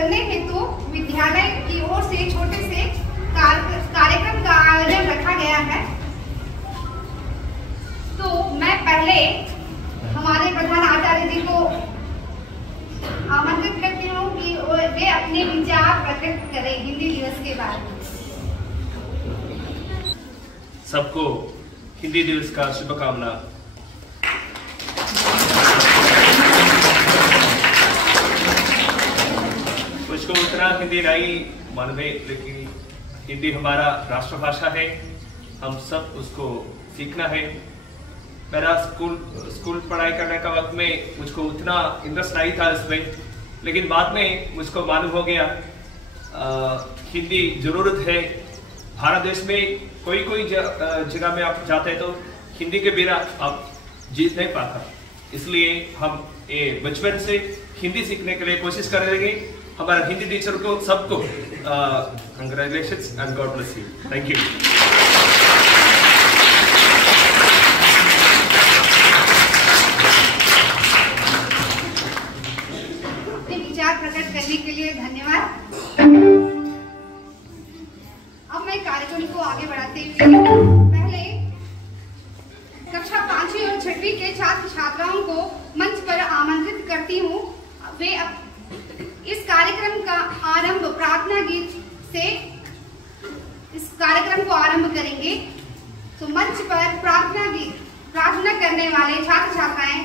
करने हेतु विद्यालय की ओर से छोटे से कार्यक्रम का आयोजन रखा गया है। तो मैं पहले हमारे प्रधान आचार्य जी को आमंत्रित करती हूँ कि वे अपने विचार प्रकट करें हिंदी दिवस के बारे में। सबको हिंदी दिवस का शुभकामना। मुझको उतना हिंदी नहीं मालूम है, लेकिन हिंदी हमारा राष्ट्रभाषा है, हम सब उसको सीखना है। मेरा स्कूल पढ़ाई करने का वक्त में मुझको उतना इंटरेस्ट नहीं था इसमें, लेकिन बाद में मुझको मालूम हो गया हिंदी जरूरत है। भारत देश में कोई जगह में आप जाते हैं तो हिंदी के बिना आप जीत नहीं पाता, इसलिए हम बचपन से हिंदी सीखने के लिए कोशिश करेंगे। हमारा हिंदी टीचर को सबको congratulations and God bless you. Thank you. अपने विचार प्रकट करने के लिए धन्यवाद। अब मैं कार्यक्रम को आगे बढ़ाते हुए पहले कक्षा 5वीं और 6वीं के छात्र छात्राओं को मंच पर आमंत्रित करती हूँ। वे इस कार्यक्रम का आरंभ प्रार्थना गीत से इस कार्यक्रम को आरंभ करेंगे। तो मंच पर प्रार्थना करने वाले छात्र छात्राएं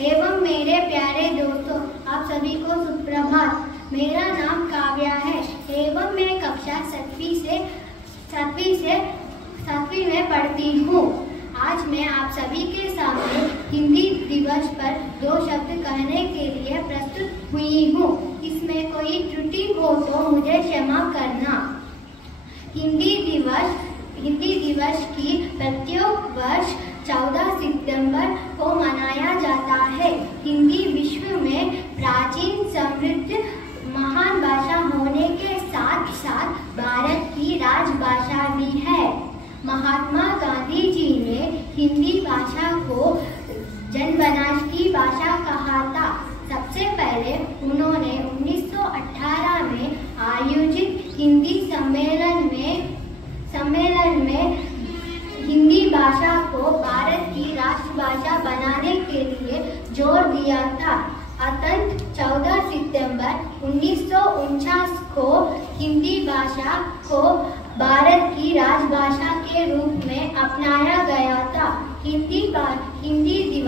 एवं मेरे प्यारे दोस्तों, आप सभी को सुप्रभात। मेरा नाम काव्या है एवं मैं कक्षा 7वीं में पढ़ती हूँ। आज मैं आप सभी के सामने हिंदी दिवस पर 2 शब्द कहने के लिए प्रस्तुत हुई हूँ। इसमें कोई त्रुटि हो तो मुझे क्षमा करना। हिंदी दिवस की प्रत्येक वर्ष 14 सितंबर को मनाया जाता है। हिंदी विश्व में प्राचीन, समृद्ध, महान भाषा होने के साथ साथ भारत की राजभाषा भी है। महात्मा गांधी जी ने हिंदी भाषा को जनवनाश की भाषा कहा था। सबसे पहले उन्होंने 1918 में आयोजित हिंदी सम्मेलन में हिंदी भाषा को भारत की राष्ट्रभाषा बनाने के लिए जोर दिया था। अतः 14 सितंबर 1949 को हिंदी भाषा को भारत की राजभाषा के रूप में अपनाया गया था। हिंदी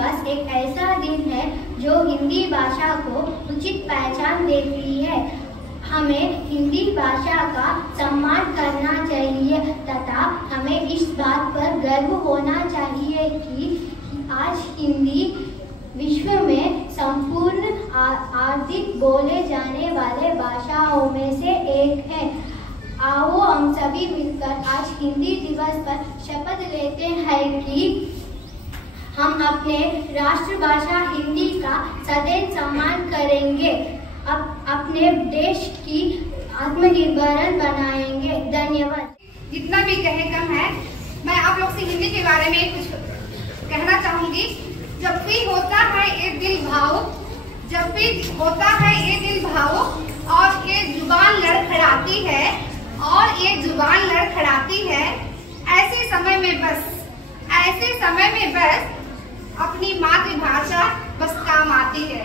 दिवस एक ऐसा दिन है जो हिंदी भाषा को उचित पहचान देती है। हमें हिंदी भाषा का सम्मान करना चाहिए तथा हमें इस बात पर गर्व होना चाहिए कि आज हिंदी विश्व में संपूर्ण आर्थिक बोले जाने वाले भाषाओं में से एक है। आओ हम सभी मिलकर आज हिंदी दिवस पर शपथ लेते हैं कि हम अपने राष्ट्रभाषा हिंदी का सदैव सम्मान करेंगे, अपने देश की आत्मनिर्भर बनाएंगे। धन्यवाद। जितना भी कहे कम है। मैं आप लोग से हिंदी के बारे में कुछ कहना चाहूंगी। जब भी होता है ये दिल भावुक, जब भी होता है ये दिल भावुक और ये जुबान लड़खड़ाती है और ये जुबान लड़खड़ाती है, ऐसे समय में बस अपनी मातृभाषा बस काम आती है।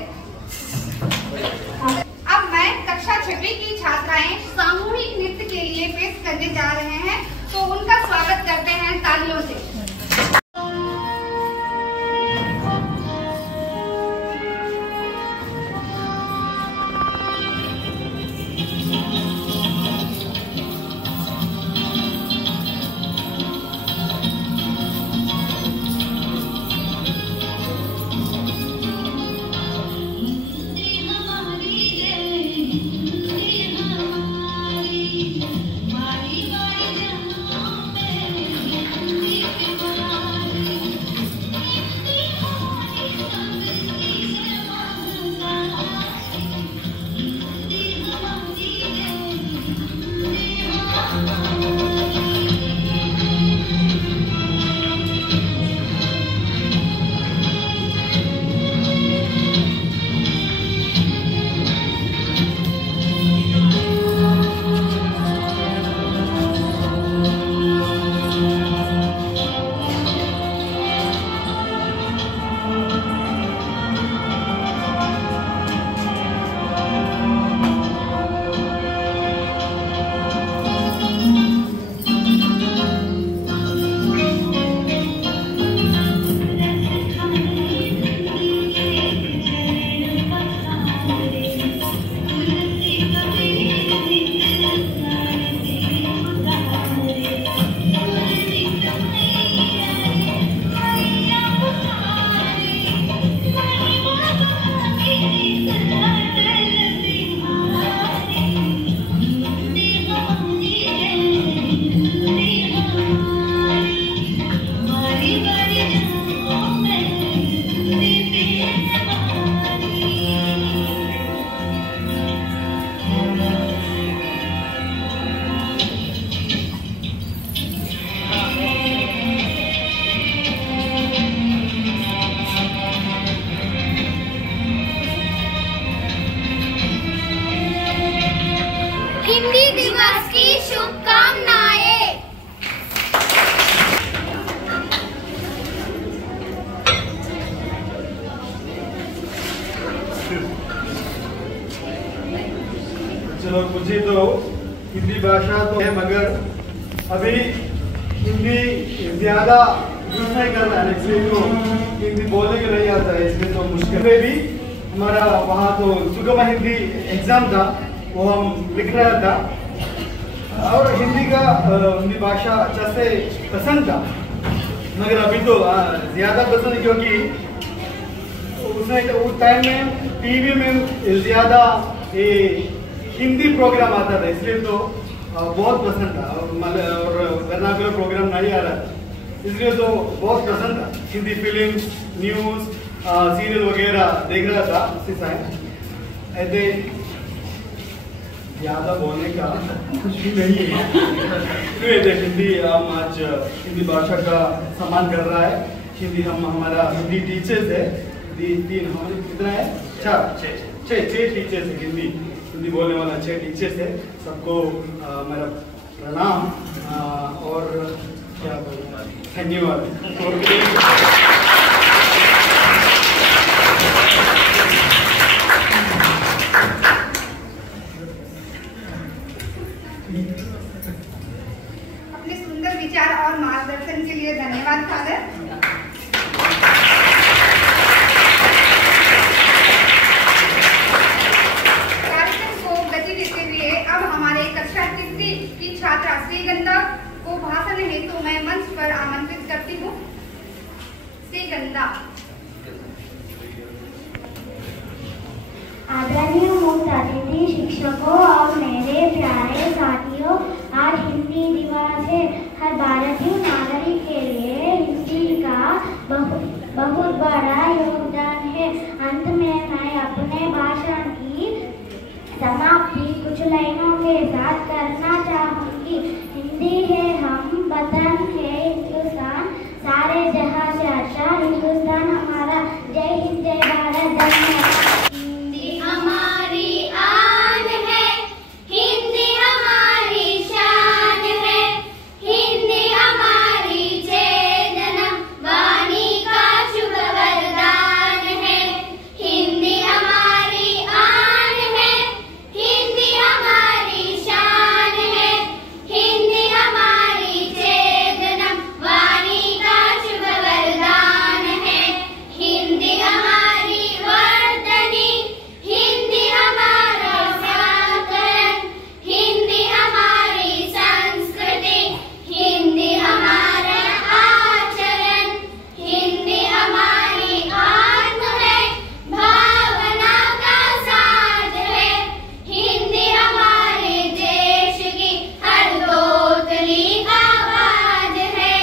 अब मैं कक्षा 6वीं की छात्राएं सामूहिक नृत्य के लिए पेश करने जा रहे हैं, तो उनका स्वागत करते हैं तालियों से। हिंदी दिवस की शुभकामनाएं। चलो, मुझे तो हिंदी भाषा तो है, मगर अभी हिंदी ज्यादा यूज नहीं करना है, इसलिए तो हिंदी बोलने के नहीं आता है, इसलिए तो मुश्किल में भी हमारा वहाँ तो सुगम हिंदी एग्जाम था, वो हम लिख रहा था और हिंदी भाषा अच्छा से पसंद था, मगर अभी तो ज्यादा पसंद, क्योंकि उसमें उस टाइम में टीवी में ज्यादा हिंदी प्रोग्राम आता था, इसलिए तो बहुत पसंद था, और वर्नाकुलर प्रोग्राम नहीं आ रहा था, इसलिए तो बहुत पसंद था। हिंदी फिल्म, न्यूज, सीरियल वगैरह देख रहा था, ऐसे ज्यादा बोलने का कुछ भी नहीं है। हिंदी हम आज हिंदी भाषा का सम्मान कर रहा है। हिंदी हमारा हिंदी टीचर्स है, तीन हमारे कितना है, छह टीचर्स है, हिंदी बोलने वाला 6 टीचर्स है। सबको मेरा प्रणाम और क्या बोलूं, धन्यवाद। अपने सुंदर विचार और मार्गदर्शन के लिए धन्यवाद फादर। अतिथि शिक्षकों और मेरे प्यारे साथियों, आज हिंदी दिवस है। हर भारतीय नागरिक के लिए हिंदी का बहुत बड़ा योगदान है। अंत में मैं अपने भाषण की समाप्ति कुछ लाइनों के साथ करना चाहूँगी। हिंदी है हम, वतन है हिंदुस्तान, सारे जहां से अच्छा हिंदुस्तान हमारा। जय हिंद, जय भारत, धन्यवाद। हिंदी हमारी आन है, हिंदी हमारी शान है, हिंदी हमारी चेतना, वाणी का शुभ वरदान है। हिंदी हमारी आन है, हिंदी हमारी शान है, हिंदी हमारी चेतना, वाणी का शुभ वरदान है। हिंदी हमारी वर्तनी, हिंदी हमारा व्याकरण, हिंदी हमारी संस्कृति, हिंदी हमारा आचरण, हिंदी हमारी आत्म है, भावना का साध है। हिंदी हमारे देश की हर तोतली आवाज है।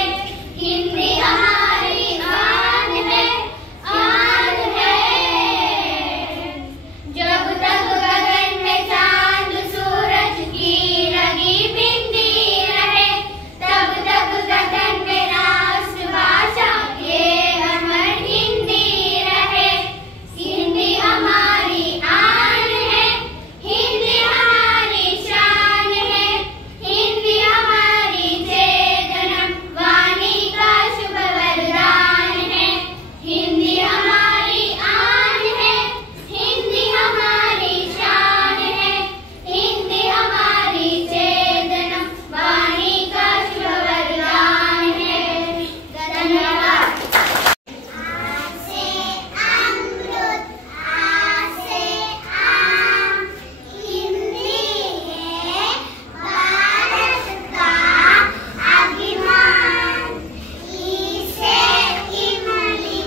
हिंदी हमारी आन है, आन है। जब तक गगन में चांद सूरज की लगी बिंदी रहे, तब तक गगन में राष्ट्रभाषा ये अमर हिंदी रहे। हिंदी हमारी आन है, हिंदी हमारी शान है, हिंदी हमारी चेतना, वाणी का शुभ वरदान है। हिंदी हमारी आन है, हिंदी हमारी शान है, हिंदी हमारी चेतना, वाणी का शुभ वरदान है। धन्यवाद। आसे अमृत, आसे आम, हिंदी है भारत का अभिमान। इसे इमली,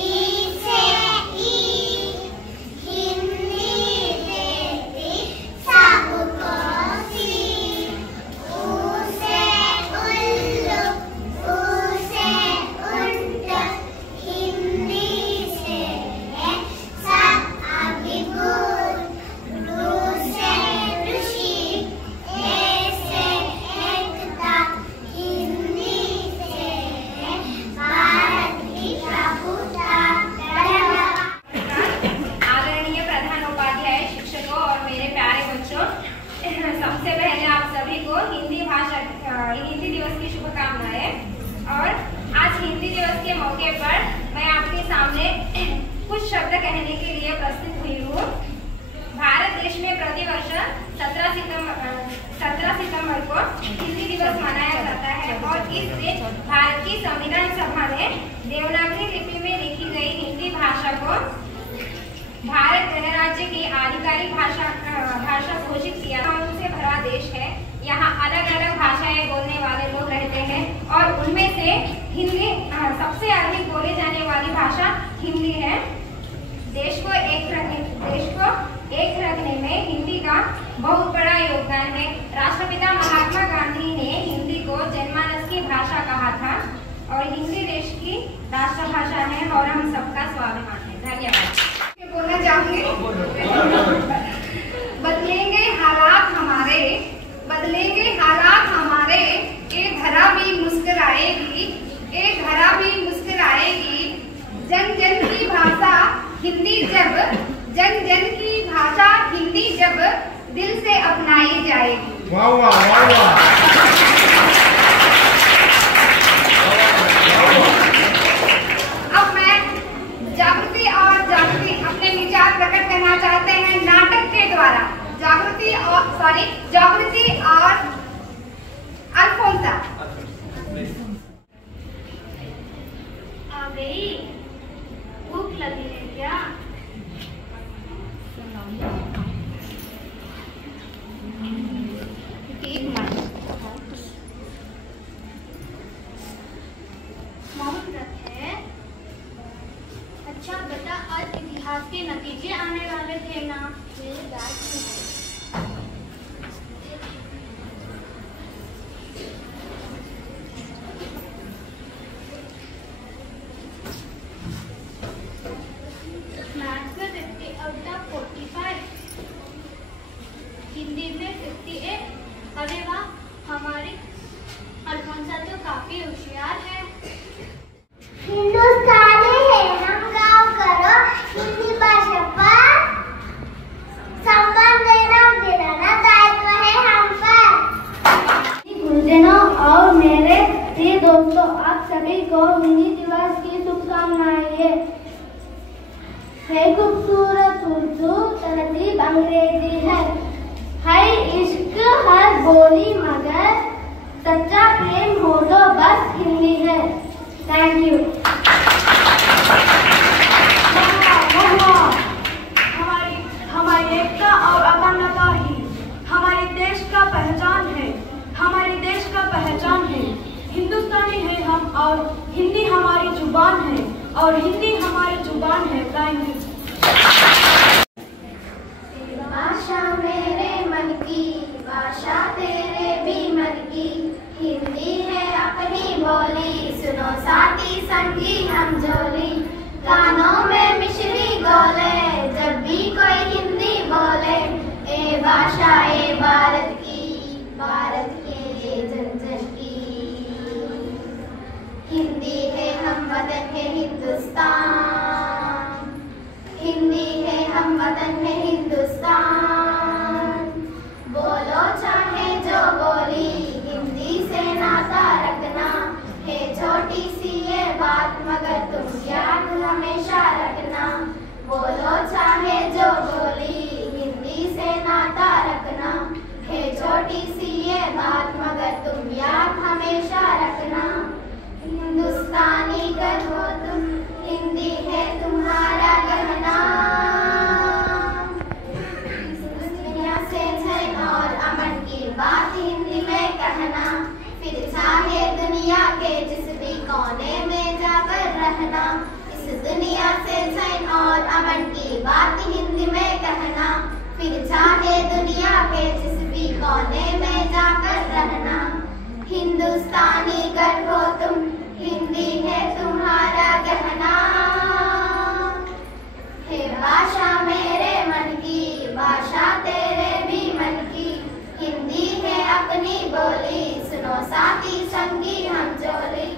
इसे ईद, हिंदी देती सबको सीख। उसे उल्लू, उसे ऊंट, हिंदी से है सब अभिभूत। ऋषि, ऋषि, ऐसे एकता, हिंदी से है भारत की प्रभुता। धन्यवाद। आदरणीय प्रधानोपाध्याय, शिक्षकों और मेरे प्यारे बच्चों, सबसे पहले आप सभी को हिंदी दिवस की शुभकामनाएं। और आज हिंदी दिवस के मौके पर मैं आपके सामने कुछ शब्द कहने के लिए प्रस्तुत हुई हूँ। भारत देश में प्रतिवर्ष 17 सितंबर को हिंदी दिवस मनाया जाता है और इस दिन भारत की संविधान सभा ने देवनागरी लिपि में लिखी गई हिंदी भाषा को भारत गणराज्य की आधिकारिक भाषा घोषित किया। से भरा देश है, यहाँ अलग अलग भाषाएं बोलने वाले लोग रहते हैं और उनमें से हिंदी सबसे अधिक बोली जाने वाली भाषा हिंदी है। देश को एक रखने में हिंदी का बहुत बड़ा योगदान है। राष्ट्रपिता महात्मा गांधी ने हिंदी को जनमानस की भाषा कहा था और हिंदी देश की राष्ट्रभाषा है और हम सबका स्वाभिमान है। धन्यवाद। बोलना चाहूंगी, बदलेंगे हालात हमारे, बदलेंगे हालात हमारे, ये धरा भी मुस्कुराएगी, ये धरा भी मुस्कुराएगी। जन जन की भाषा हिंदी जब, जन जन की भाषा हिंदी जब दिल से अपनाई जाएगी। वाह वाह वाह वाह। अब मैं जागृति अपने विचार प्रकट करना चाहते हैं नाटक के द्वारा। जागृति और अल्फोंसा। आ गई, भूख लगी है क्या? मालूम रखे। अच्छा बेटा, आज इतिहास के नतीजे आने वाले थे ना। मेरी बात सुनो। मैथ्स में 50 आउट ऑफ 45, हिंदी में 58। अरे वाह, हमारी अल्फोंसा तो काफी होशियार है। हिंदुस्तानी है हम, गाँव करो हिंदी भाषा पर सम्मान देना दिलाना दायित्व है हम पर। गुरुजनों और मेरे प्रिय दोस्तों, आप सभी को हिंदी दिवस की शुभकामनाएं। है खूबसूरत उर्दू, तहजीब अंग्रेजी है इश्क हर बोली मगर सच्चा प्रेम हो तो बस हिंदी है। Thank you. हमारी एकता और अखंडता ही हमारे देश का पहचान है। हमारे देश का पहचान है। हिंदुस्तानी है हम और हिंदी हमारी जुबान है और हिंदी हमारी जुबान है। Thank you. भाषा मेरे मन की, भाषा तेरे भी मन की, हिंदी है अपनी बोली, सुनो साथी संगी हम जोली। कानों में मिश्री गोले, जब भी कोई हिंदी बोले, ए भाषा ए भारत की, भारत के जन जन की। हिंदी है हम वतन है हिंदुस्तान, हिंदी है हम वतन है हिंदुस्तान। बोलो चाहे जो बोली, हिंदी से नाता रखना है छोटी सी ये बात, मगर तुम याद हमेशा रखना। बोलो चाहे जो बोली, हिंदी से नाता रखना है छोटी सी ये बात, मगर तुम याद हमेशा रखना। हिंदुस्तानी कर हो तुम, हिंदी है तुम्हारा गहना। दुनिया से चैन और अमन की बात हिंदी में कहना, फिर चाहे दुनिया के जिस भी कोने में जाकर रहना। इस दुनिया से चैन और अमन की बात हिंदी में कहना, फिर चाहे दुनिया के जिस भी कोने में जाकर रहना। हिंदुस्तानी कर हो तुम, हिंदी है तुम्हारा गहना। है भाषा मेरे मन की, भाषा तेरे भी मन की, हिंदी है अपनी बोली, सुनो साथी संगी हम जोली।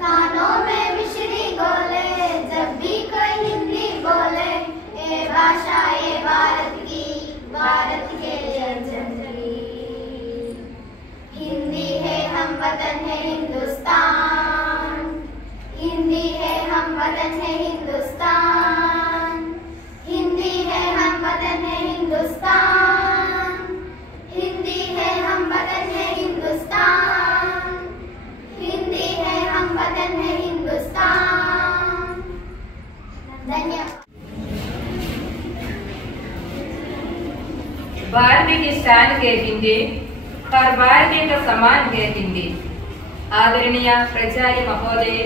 कानों में मिश्री गोले, जब भी कोई हिंदी बोले, ए भाषा ए भारत की, भारत के जन जन की। हिंदी है हम वतन है हिंदुस्तान, हिंदी है हम वतन है हिंदुस्तान, हिंदी है हम वतन है हिंदुस्तान, हिंदी है हम वतन है हिंदुस्तान, हिंदी है हम वतन है हिंदुस्तान। धन्यवाद। भारतीय की शान है हिंदी, हर भारतीय का समान है हिंदी। आदरणीय प्राचार्य महोदय,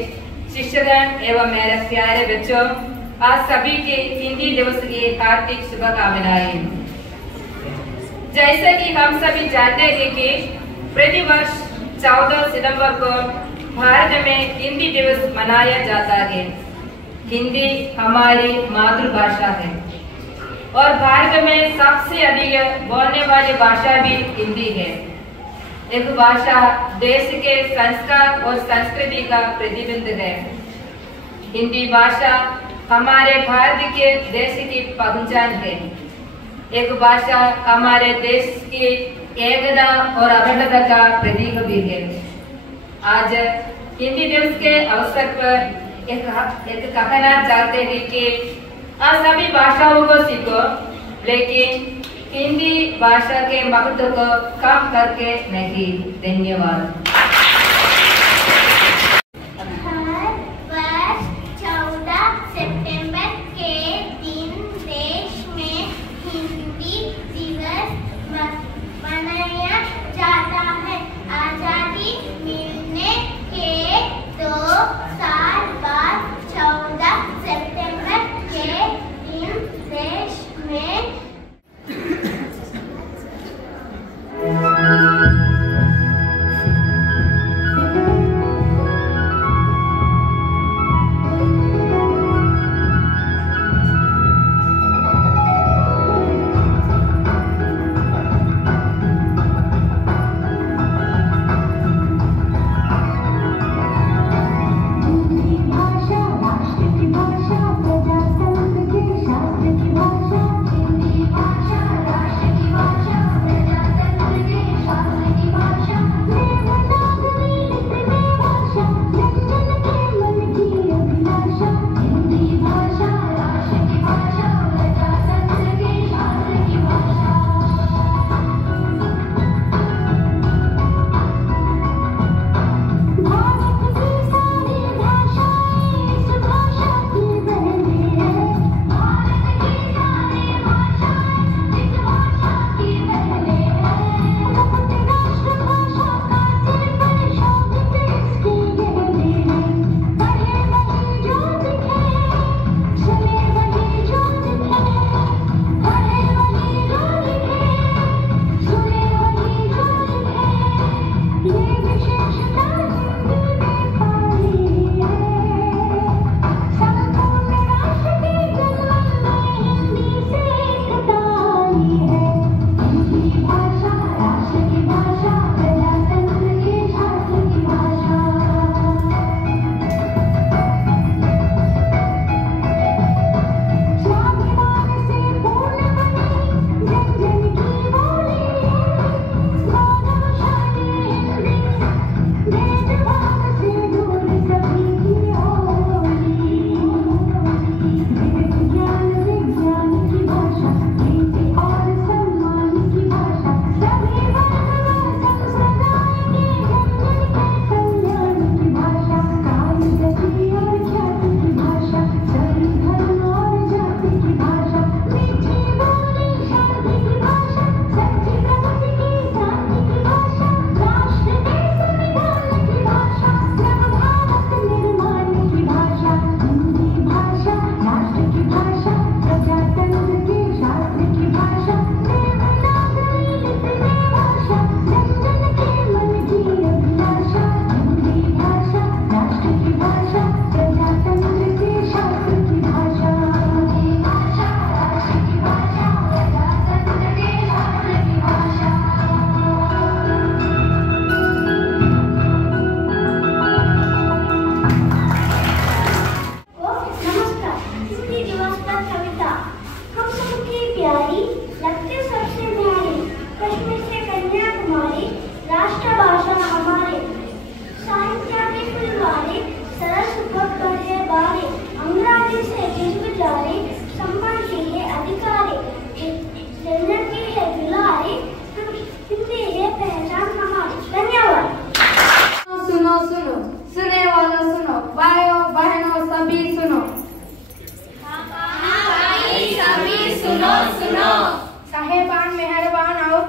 शिक्षकगण एवं मेरे प्यारे बच्चों, आज सभी के हिंदी दिवस की हार्दिक शुभकामनाएं। जैसा कि हम सभी जानते हैं कि प्रतिवर्ष 14 सितंबर को भारत में हिंदी दिवस मनाया जाता है। हिंदी हमारी मातृभाषा है और भारत में सबसे अधिक बोलने वाली भाषा भी हिंदी है। एक भाषा देश के संस्कार और संस्कृति का प्रतिबिंब है। हिंदी भाषा हमारे भारत के देश की पहचान है। एक भाषा हमारे देश की एकता और अखंडता का प्रतीक भी है। आज हिंदी दिवस के अवसर पर एक कहना चाहते हैं कि आज सभी भाषाओं को सीखो, लेकिन हिंदी भाषा के महत्व को कम करके नहीं। धन्यवाद। हर वर्ष 14 सितंबर के दिन देश में हिंदी दिवस मनाया जाता है। आजादी मिलने के 2 साल बाद 14 सितंबर के दिन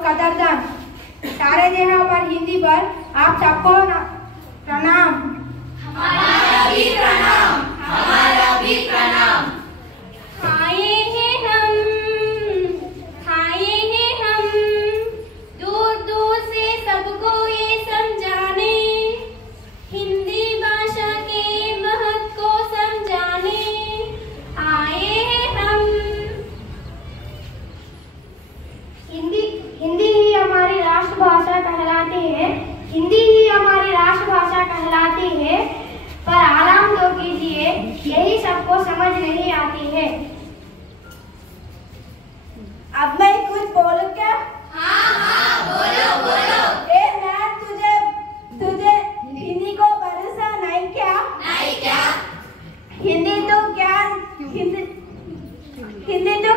कदरदान। सारे जहां पर हिंदी पर आप सबको प्रणाम। हमारा भी प्रणाम, हमारा भी प्रणाम। खाए हैं हम दूर दूर से सबको ये समझाने, हिंदी भाषा के महत्व को समझाने आए हैं हम। हिंदी ही हमारी राष्ट्रभाषा कहलाती है, हिंदी ही हमारी राष्ट्रभाषा कहलाती है, पर आराम तो कीजिए, यही सबको समझ नहीं आती है। अब मैं कुछ बोलूं क्या? हाँ, बोलो बोलो। मैं तुझे हिंदी को भरोसा नहीं क्या? नहीं क्या? हिंदी तो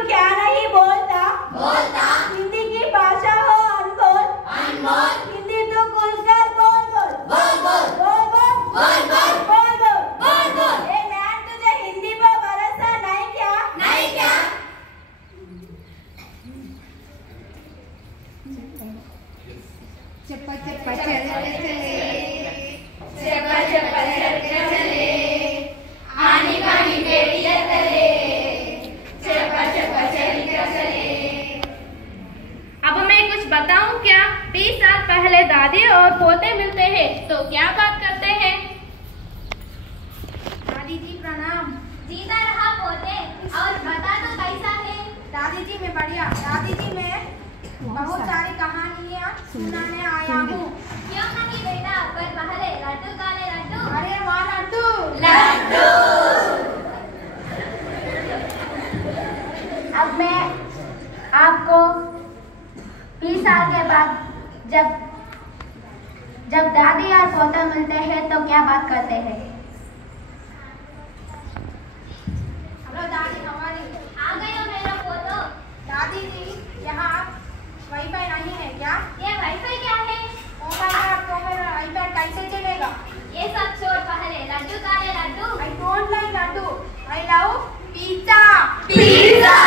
क्या नहीं बोलता? बोलता। हिंदी की भाषा हो अनमोल, अनमोल। हिंदी तो खुलकर बोल बोल बोल बोल बोल बोल बोल बोल बोल बोल बोल बोल। मैं तुझे हिंदी पर भरोसा नहीं क्या? नहीं क्या? चप्पा चप्पा चलते चले, चप्पा चप्पा चलते चले, आनी बानी बेड़िया तले, चप्पा चप्पा चलते चले। अब मैं कुछ बताऊं क्या? 20 साल पहले दादी और पोते मिलते हैं तो क्या बात करते हैं? दादी जी प्रणाम। जीता रहा पोते, और बता तो कैसा है? दादी जी मैं बढ़िया। दादी जी मैं बहुत सारी कहानियाँ सुनाने आया हूँ। क्यों नहीं बेटा, पर पहले लड्डू काले लड्डू। अरे वाह लड्डू। लड्डू। अब मैं आपको 20 साल के बाद जब दादी और पोता मिलते हैं तो क्या बात करते हैं? हेलो दादी, हमारी आ गए हो मेरा पोतो। दादी जी यहाँ वाईफाई नहीं है क्या? ये वाईफाई क्या है? तो मेरा आईपैड कैसे चलेगा? ये सब छोड़, पहले लड्डू काले laddoo. I don't like laddoo, I love pizza. Pizza.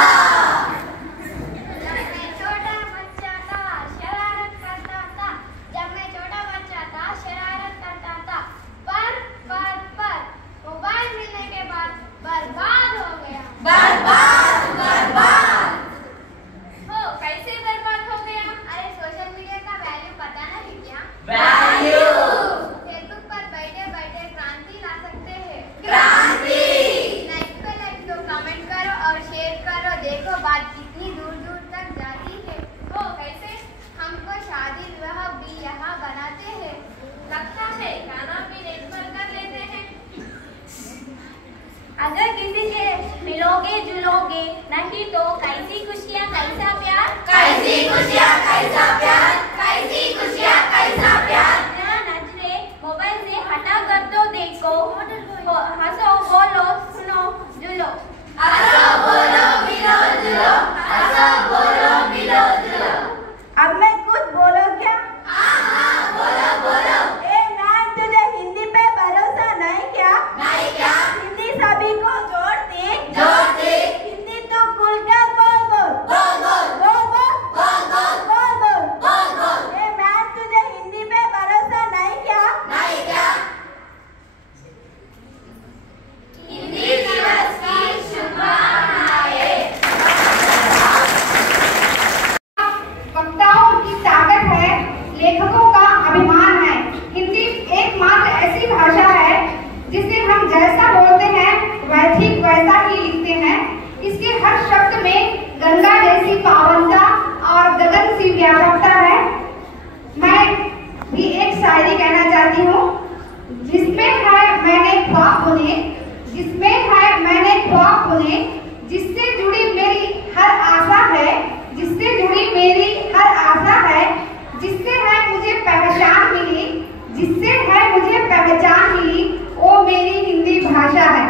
जब मैं छोटा बच्चा था शरारत करता था, पर मोबाइल मिलने के बाद बर्बाद हो गया। बर्बाद बर्बाद। हो कैसे बर्बाद हो गया? अरे सोशल मीडिया का वैल्यू पता नहीं क्या? वैल्यू। फेसबुक पर बैठे बैठे क्रांति ला सकते हैं। क्रांति। लाइक पे लाइक दो, कमेंट करो और शेयर करो, देखो बात कितनी दूर दूर तक जाती है। हो कैसे? हमको शादी विवाह भी यहाँ बनाते हैं, लगता है खाना भी नेट पर कर लेते हैं। अगर किसी से मिलोगे जुलोगे नहीं तो कैसी खुशियाँ कैसा प्यार, कैसी खुशियाँ कैसा प्यार, कैसी खुशियाँ कैसा प्यार। नजरे मोबाइल से हटा कर तो देखो, हंसो बोलो सुनो जुलो। हंसो बोलो मिलो जुलो, हंसो बोलो मिलो जुलो। अब मैं कुछ बोलो क्या? हाँ, बोलो बोलो। मैं तुझे हिंदी पे भरोसा नहीं क्या? नहीं क्या? हिंदी सभी को जोड़ती, हिंदी तो खुलकर बोल बोल बोल बोल बोल बोल बोल बोल बोल बोल बोल बोल। मैं तुझे हिंदी पे भरोसा नहीं क्या? नहीं क्या? हिंदी दिवस की शुभकामनाएं। वक्ताओं की ताकत है, लेखकों का अभिमान है। हिंदी एकमात्र ऐसी भाषा है जिसे हम जैसा बोलते हैं वह ठीक वैसा ही लिखते हैं। इसके हर शब्द में गंगा जैसी पावनता और गगन सी व्यापकता है। मैं भी एक शायरी कहना चाहती हूँ, जिसमें है मैंने ख्वाब बुने, जिसमें है मैंने ख्वाब बुने, जिससे जुड़ी मेरी हर आशा है, जिससे जुड़ी मेरी हर आशा है, जिससे है मुझे पहचान मिली, जिससे है मुझे पहचान मिली, वो मेरी हिंदी भाषा है।